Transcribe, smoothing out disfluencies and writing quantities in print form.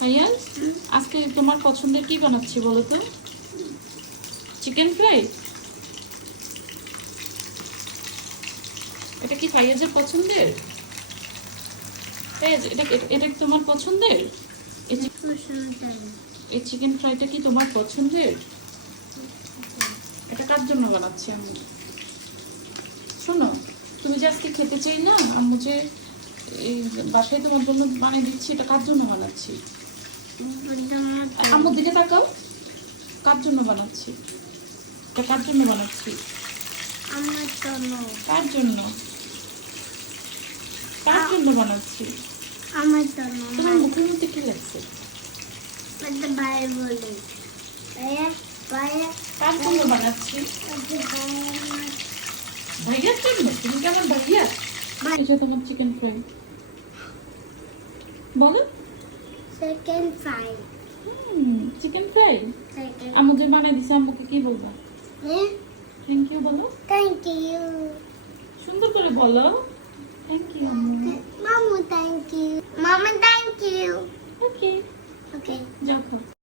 ভাইয়া আজকে তোমার পছন্দের কি বানাচ্ছি বলো তো? Chicken fry. এটা কি ফাইয়াজের পছন্দের? ফাইয়াজ, এটা এটা কি তোমার পছন্দের? এই চিকেন ফ্রাইটা কি তোমার পছন্দের? এটা কার জন্য বানাচ্ছি আমি? শোনো, তুমি যে আজকে খেতে চাই না, আম্মু যে এই বাসায় তোমার জন্য বানিয়ে দিচ্ছি, এটা কার জন্য বানাচ্ছি? আম্মুর দিকে তাকাও। কার জন্য বানাচ্ছি? এটা কার জন্য বানাচ্ছি? আমার জন্য। কার জন্য? কার জন্য বানাচ্ছি? আমার জন্য। তোমার মুখের মধ্যে কি লাগছে? এটা ভাই বলে। ভাইয়া ভাইয়া কার জন্য বানাচ্ছি? ভাইয়ার জন্য? তুমি কি আমার ভাইয়া? এই যে তোমার চিকেন ফ্রাই। বলো। Second fry. Chicken fry second. আম্মু যে বানিয়ে দিছে, আম্মুকে কি বলবা? থ্যাংক ইউ বলো। Thank you. সুন্দর করে বলো। থ্যাংক ইউ আম্মু। মামু থ্যাংক ইউ। মামা থ্যাংক ইউ। Okay, okay. যাও খাও।